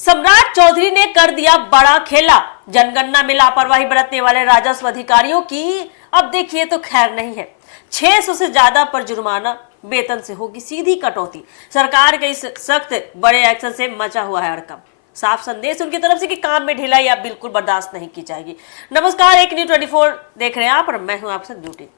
सम्राट चौधरी ने कर दिया बड़ा खेला। जनगणना में लापरवाही बरतने वाले राजस्व अधिकारियों की अब देखिए तो खैर नहीं है। 600 से ज्यादा पर जुर्माना, वेतन से होगी सीधी कटौती। सरकार के इस सख्त बड़े एक्शन से मचा हुआ है हड़कंप। साफ संदेश उनकी तरफ से कि काम में ढिलाई अब बिल्कुल बर्दाश्त नहीं की जाएगी। नमस्कार, एक न्यूज़ 24 देख रहे हैं आप और मैं हूं आपसे ब्यूटी।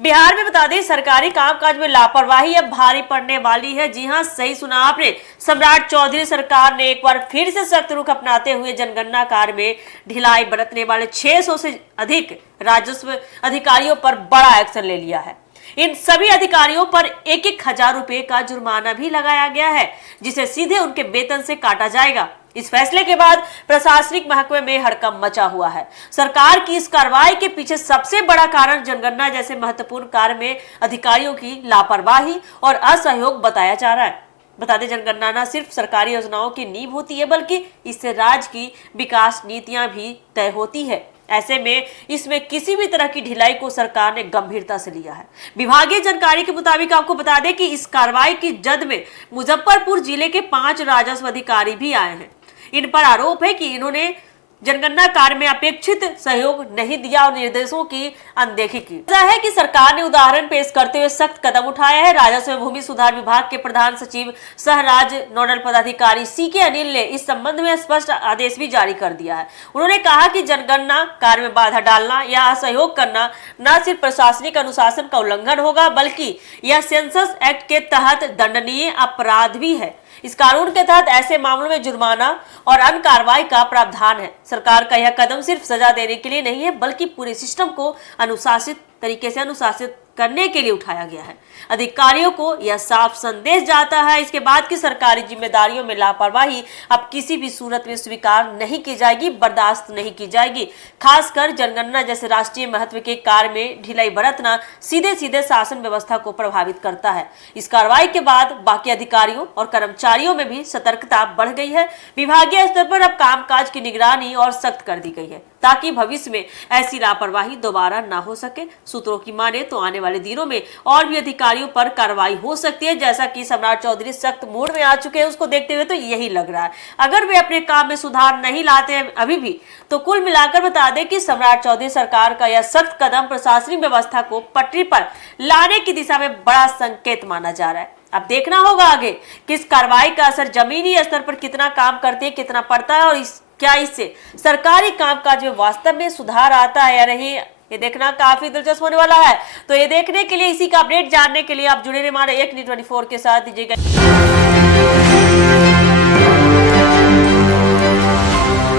बिहार में बता दें, सरकारी कामकाज में लापरवाही अब भारी पड़ने वाली है। जी हां, सही सुना आपने। सम्राट चौधरी सरकार ने एक बार फिर से सख्त रुख अपनाते हुए जनगणना कार्य में ढिलाई बरतने वाले 600 से अधिक राजस्व अधिकारियों पर बड़ा एक्शन ले लिया है। इन सभी अधिकारियों पर 1,000 रुपए का जुर्माना भी लगाया गया है, जिसे सीधे उनके वेतन से काटा जाएगा। इस फैसले के बाद प्रशासनिक महकमे में हड़कंप मचा हुआ है। सरकार की इस कार्रवाई के पीछे सबसे बड़ा कारण जनगणना जैसे महत्वपूर्ण कार्य में अधिकारियों की लापरवाही और असहयोग बताया जा रहा है। बता दें, जनगणना न सिर्फ सरकारी योजनाओं की नींव होती है, बल्कि इससे राज्य की विकास नीतियां भी तय होती है। ऐसे में इसमें किसी भी तरह की ढिलाई को सरकार ने गंभीरता से लिया है। विभागीय जानकारी के मुताबिक आपको बता दें कि इस कार्रवाई की जद में मुजफ्फरपुर जिले के 5 राजस्व अधिकारी भी आए हैं। इन पर आरोप है कि इन्होंने जनगणना कार्य में अपेक्षित सहयोग नहीं दिया और निर्देशों की अनदेखी की। ऐसा है कि सरकार ने उदाहरण पेश करते हुए सख्त कदम उठाया है। राजस्व एवं भूमि सुधार विभाग के प्रधान सचिव सह राज्य नोडल पदाधिकारी CK अनिल ने इस संबंध में स्पष्ट आदेश भी जारी कर दिया है। उन्होंने कहा कि जनगणना कार्य में बाधा डालना या असहयोग करना न सिर्फ प्रशासनिक अनुशासन का उल्लंघन होगा, बल्कि यह सेंसस एक्ट के तहत दंडनीय अपराध भी है। इस कानून के तहत ऐसे मामलों में जुर्माना और अन्य कार्रवाई का प्रावधान है। सरकार का यह कदम सिर्फ सजा देने के लिए नहीं है, बल्कि पूरे सिस्टम को अनुशासित तरीके से अनुशासित करने के लिए उठाया गया है। अधिकारियों को यह साफ संदेश जाता है इसके बाद की सरकारी जिम्मेदारियों में लापरवाही अब किसी भी सूरत में स्वीकार नहीं की जाएगी, बर्दाश्त नहीं की जाएगी। खासकर जनगणना जैसे राष्ट्रीय महत्व के कार्य में ढिलाई बरतना सीधे सीधे शासन व्यवस्था को प्रभावित करता है। इस कार्रवाई के बाद बाकी अधिकारियों और कर्मचारियों में भी सतर्कता बढ़ गई है। विभागीय स्तर पर अब कामकाज की निगरानी और सख्त कर दी गई है, ताकि भविष्य में ऐसी लापरवाही दोबारा ना हो सके। सूत्रों की माने तो आने वाले दिनों में और भी अधिकारियों पर कार्रवाई हो सकती है। जैसा कि सम्राट चौधरी सख्त मूड में आ चुके हैं, उसको देखते हुए तो यही लग रहा है। अगर वे अपने काम में सुधार नहीं लाते हैं अभी भी, तो कुल मिलाकर बता दें कि सम्राट चौधरी सरकार का यह सख्त कदम प्रशासनिक व्यवस्था को पटरी पर लाने की दिशा में बड़ा संकेत माना जा रहा है। अब देखना होगा आगे किस कार्रवाई का असर जमीनी स्तर पर कितना काम करते हैं, कितना पड़ता है और क्या इससे सरकारी कामकाज में वास्तव में सुधार आता है या नहीं, ये देखना काफी दिलचस्प होने वाला है। तो ये देखने के लिए, इसी का अपडेट जानने के लिए आप जुड़े रहिए हमारे एक न्यूज़ 24 के साथ। दीजिएगा।